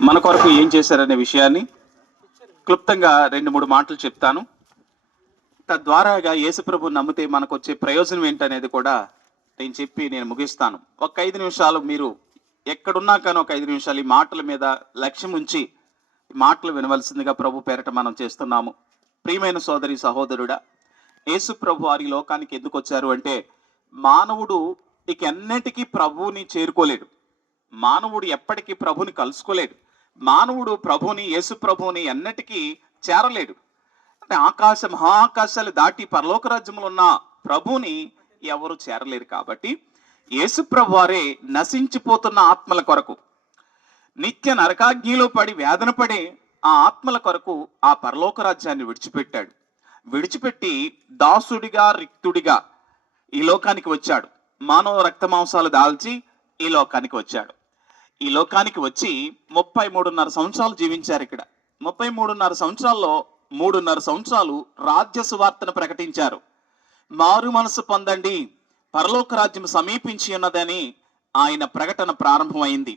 మన కొరకు ఏం చేశారనే విషయాన్ని క్లుప్తంగా 2-3 మాటలు చెప్తాను. తద్వారాగా యేసుప్రభు నమ్మితే మనకు వచ్చే ప్రయోజనం ఏంటనేది కూడా నేను ముగిస్తాను. ఒక 5 నిమిషాలు మీరు ఎక్కడున్నా కానీ ఒక 5 నిమిషాలు ఈ మాటల మీద లక్ష్యం ఉంచి ఈ మాటలు వినవలసిందిగా ప్రభు పేరట మనం చేస్తున్నాము. ప్రియమైన సోదరి సహోదరుడా, యేసుప్రభు వారి లోకానికి ఎందుకు వచ్చారు అంటే, మానవుడు ఇక ఎన్నటికీ ప్రభువుని చేరుకోలేడు. మానవుడు ఎప్పటికీ ప్రభుని కలుసుకోలేడు. మానవుడు ప్రభుని, యేసు ప్రభుని ఎన్నటికీ చేరలేడు. అంటే మహాకాశాలు దాటి పరలోక రాజ్యంలో ఉన్న ప్రభుని ఎవరు చేరలేరు. కాబట్టి యేసు ప్రభు వారే నశించిపోతున్న ఆత్మల కొరకు, నిత్య నరకాగ్నిలో పడి వేదన పడే ఆ ఆత్మల కొరకు ఆ పరలోక రాజ్యాన్ని విడిచిపెట్టి దాసుడిగా రిక్తుడిగా ఈ లోకానికి వచ్చాడు. మానవ రక్త మాంసాలు దాల్చి ఈ లోకానికి వచ్చాడు. ఈ లోకానికి వచ్చి 33.5 సంవత్సరాలు జీవించారు. ఇక్కడ 33.5 సంవత్సరాల్లో 3.5 సంవత్సరాలు రాజ్య సువార్తను ప్రకటించారు. మారు మనసు పొందండి, పరలోక రాజ్యం సమీపించి ఉన్నదని ఆయన ప్రకటన ప్రారంభమైంది.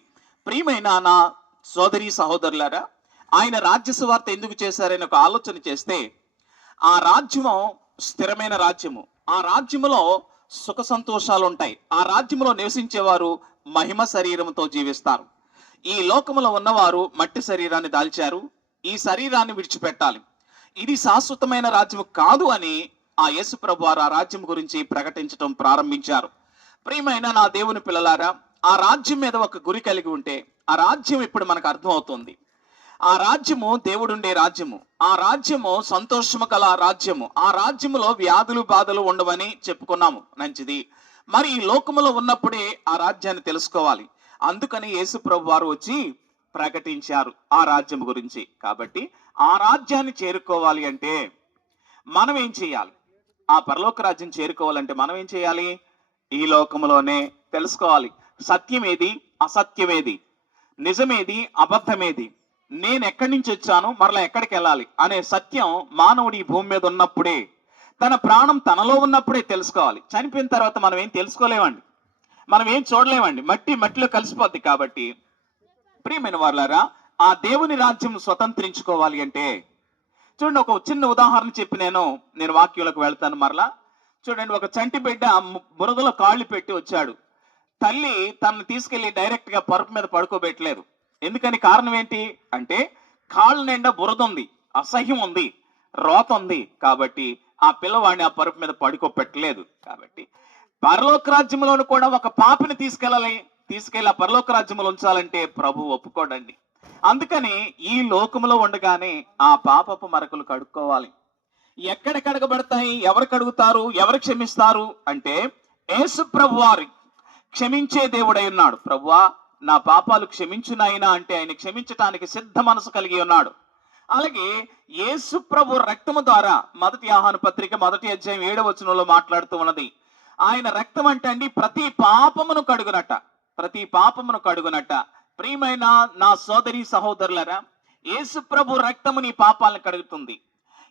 ప్రియమైన నా సోదరి సహోదరులారా, ఆయన రాజ్య సువార్త ఎందుకు చేశారని ఒక ఆలోచన చేస్తే, ఆ రాజ్యము స్థిరమైన రాజ్యము. ఆ రాజ్యములో సుఖ సంతోషాలు ఉంటాయి. ఆ రాజ్యములో నివసించేవారు మహిమ శరీరంతో జీవిస్తారు. ఈ లోకములో ఉన్నవారు మట్టి శరీరాన్ని దాల్చారు. ఈ శరీరాన్ని విడిచిపెట్టాలి. ఇది శాశ్వతమైన రాజ్యం కాదు అని ఆ యేసు ప్రభు వారు ఆ రాజ్యం గురించి ప్రకటించడం ప్రారంభించారు. ప్రియమైన నా దేవుని పిల్లలారా, ఆ రాజ్యం మీద ఒక గురి కలిగి ఉంటే ఆ రాజ్యం ఇప్పుడు మనకు అర్థమవుతుంది. ఆ రాజ్యము దేవుడుండే రాజ్యము. ఆ రాజ్యము సంతోషము గల రాజ్యము. ఆ రాజ్యములో వ్యాధులు బాధలు ఉండవని చెప్పుకున్నాము. మంచిది. మరి ఈ లోకములో ఉన్నప్పుడే ఆ రాజ్యాన్ని తెలుసుకోవాలి. అందుకని యేసు ప్రభు వారు వచ్చి ప్రకటించారు ఆ రాజ్యం గురించి. కాబట్టి ఆ రాజ్యాన్ని చేరుకోవాలి అంటే మనం ఏం చేయాలి? ఆ పరలోక రాజ్యం చేరుకోవాలంటే మనం ఏం చేయాలి? ఈ లోకములోనే తెలుసుకోవాలి. సత్యమేది, అసత్యమేది, నిజమేది, అబద్ధమేది, నేను ఎక్కడి నుంచి వచ్చాను, మరలా ఎక్కడికి వెళ్ళాలి అనే సత్యం మానవుడు ఈ భూమి మీద ఉన్నప్పుడే, తన ప్రాణం తనలో ఉన్నప్పుడే తెలుసుకోవాలి. చనిపోయిన తర్వాత మనం ఏం తెలుసుకోలేమండి, మనం ఏం చూడలేమండి. మట్టిలో కలిసిపోద్ది. కాబట్టి ప్రియమైన వారులారా, ఆ దేవుని రాజ్యం స్వతంత్రించుకోవాలి అంటే చూడండి, ఒక చిన్న ఉదాహరణ చెప్పి నేను వాక్యంలోకి వెళ్తాను. మరలా చూడండి, ఒక చంటి బిడ్డ బురదలో కాళ్ళు పెట్టి వచ్చాడు. తల్లి తనను తీసుకెళ్లి డైరెక్ట్ గా పరుపు మీద పడుకోబెట్టలేదు. ఎందుకని? కారణం ఏంటి అంటే, కాళ్ళ నిండా బురద ఉంది, అసహ్యం ఉంది, రోత ఉంది. కాబట్టి ఆ పిల్లవాడిని ఆ పరుపు మీద పడుకోబెట్టలేదు. కాబట్టి పరలోక రాజ్యంలోను కూడా ఒక పాపిని తీసుకెళ్ళి ఆ పరలోక రాజ్యంలో ఉంచాలంటే ప్రభు ఒప్పుకోడండి. అందుకని ఈ లోకములో ఉండగానే ఆ పాపపు మరకలు కడుక్కోవాలి. ఎక్కడ కడగబడతాయి? ఎవరు కడుగుతారు? ఎవరు క్షమిస్తారు అంటే, యేసు ప్రభు వారి క్షమించే దేవుడై ఉన్నాడు. ప్రభువా, నా పాపాలు క్షమించు నాయనా అంటే ఆయన క్షమించటానికి సిద్ధ మనసు కలిగి ఉన్నాడు. అలాగే యేసు ప్రభు రక్తము ద్వారా 1 యోహాను పత్రిక 1 అధ్యాయం 7వ వచనంలో మాట్లాడుతూ ఉన్నది. ఆయన రక్తం అంటే అండి ప్రతి పాపమును కడుగునట. ప్రియమైన నా సోదరి సహోదరులరా, యేసు ప్రభు రక్తము నీ పాపాలను కడుగుతుంది.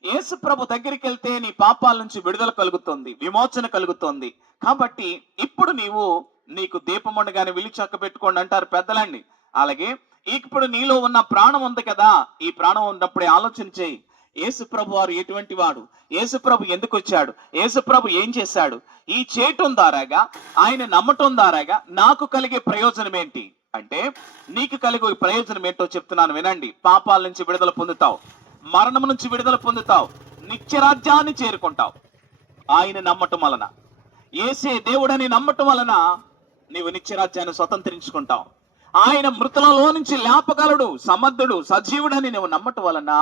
యేసు ప్రభు దగ్గరికి వెళ్తే నీ పాపాల నుంచి విడుదల కలుగుతుంది, విమోచన కలుగుతుంది. కాబట్టి ఇప్పుడు నీకు దీపం ఉండగానే విలి చక్క పెట్టుకోండి అంటారు పెద్దలండి. అలాగే ఇప్పుడు నీలో ఉన్న ప్రాణం ఉంది కదా, ఈ ప్రాణం ఉన్నప్పుడే ఆలోచన చేయి, యేసు ప్రభు వారు ఎటువంటి వాడు, యేసు ప్రభు ఎందుకు వచ్చాడు, యేసు ప్రభు ఏం చేశాడు, ఈ చేయటం ద్వారాగా, ఆయన నమ్మటం ద్వారాగా నాకు కలిగే ప్రయోజనం ఏంటి అంటే, నీకు కలిగే ప్రయోజనం ఏంటో చెప్తున్నాను వినండి. పాపాల నుంచి విడుదల పొందుతావు, మరణం నుంచి విడుదల పొందుతావు, నిత్యరాజ్యాన్ని చేరుకుంటావు. ఆయన నమ్మటం వలన, యేసే దేవుడని నమ్మటం వలన నీవు నిత్యరాజ్యాన్ని స్వతంత్రించుకుంటావు. ఆయన మృతులలో నుంచి లేపగలడు, సమర్థుడు, సజీవుడని నువ్వు నమ్మటం వలన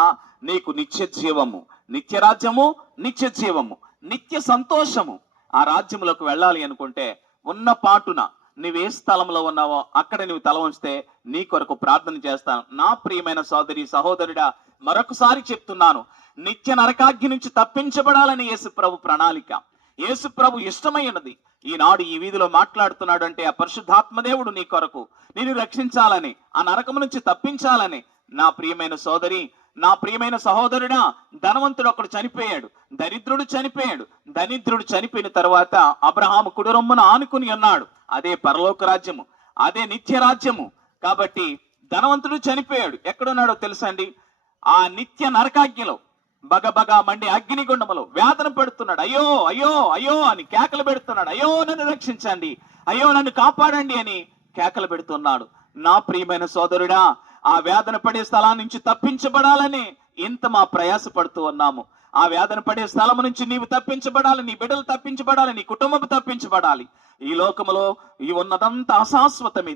నీకు నిత్య జీవము, నిత్యరాజ్యము, నిత్య జీవము, నిత్య సంతోషము. ఆ రాజ్యంలోకి వెళ్ళాలి అనుకుంటే ఉన్న పాటున నువ్వు ఏ స్థలంలో ఉన్నావో అక్కడ నువ్వు తల ఉంచితే నీ కొరకు ప్రార్థన చేస్తాను. నా ప్రియమైన సోదరి సహోదరుడా, మరొకసారి చెప్తున్నాను, నిత్య నరకాగ్ని నుంచి తప్పించబడాలని యేసు ప్రభు ప్రణాళిక, యేసు ప్రభు ఇష్టమైనది. ఈనాడు ఈ వీధిలో మాట్లాడుతున్నాడు అంటే ఆ పరిశుద్ధాత్మదేవుడు నీ కొరకు నిన్ను రక్షించాలని, ఆ నరకము నుంచి తప్పించాలని. నా ప్రియమైన సోదరి, నా ప్రియమైన సహోదరుడా, ధనవంతుడు ఒకడు చనిపోయాడు, దరిద్రుడు చనిపోయిన తర్వాత అబ్రహాము కుడిరొమ్మున ఆనుకుని ఉన్నాడు. అదే పరలోక రాజ్యము, అదే నిత్య రాజ్యము. కాబట్టి ధనవంతుడు చనిపోయాడు. ఎక్కడున్నాడో తెలుసా అండి? ఆ నిత్య నరకాగ్నిలో, బగబగా మండి అగ్నిగుండములో వేదన పెడుతున్నాడు. అయ్యో అయ్యో అయ్యో అని కేకలు పెడుతున్నాడు. అయ్యో నన్ను రక్షించండి, అయ్యో నన్ను కాపాడండి అని కేకలు పెడుతున్నాడు. నా ప్రియమైన సోదరుడా, ఆ వేదన పడే స్థలం నుంచి తప్పించబడాలని ఇంత మా ప్రయాస పడుతూ ఉన్నాము. ఆ వేదన పడే స్థలం నుంచి నీవు తప్పించబడాలి, నీ బిడ్డలు తప్పించబడాలి, నీ కుటుంబం తప్పించబడాలి. ఈ లోకములో ఈ ఉన్నదంతా అశాశ్వతం.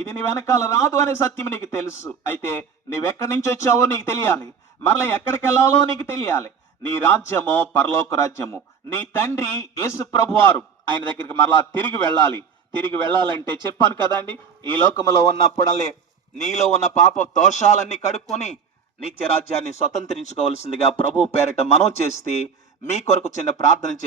ఇది నీ వెనకాల రాదు అనే సత్యం నీకు తెలుసు. అయితే నీవెక్కడి నుంచి వచ్చావో నీకు తెలియాలి, మరలా ఎక్కడికి వెళ్ళాలో నీకు తెలియాలి. నీ రాజ్యమో పరలోక రాజ్యము, నీ తండ్రి యేసు ప్రభువారు ఆయన దగ్గరికి మరలా తిరిగి వెళ్ళాలి. తిరిగి వెళ్ళాలంటే చెప్పాను కదండి, ఈ లోకములో ఉన్నప్పుడల్లే నీలో ఉన్న పాప దోషాలన్నీ కడుక్కొని నిత్య రాజ్యాన్ని స్వతంత్రించుకోవాల్సిందిగా ప్రభు పేరిట మనం చేస్తే మీ కొరకు చిన్న ప్రార్థన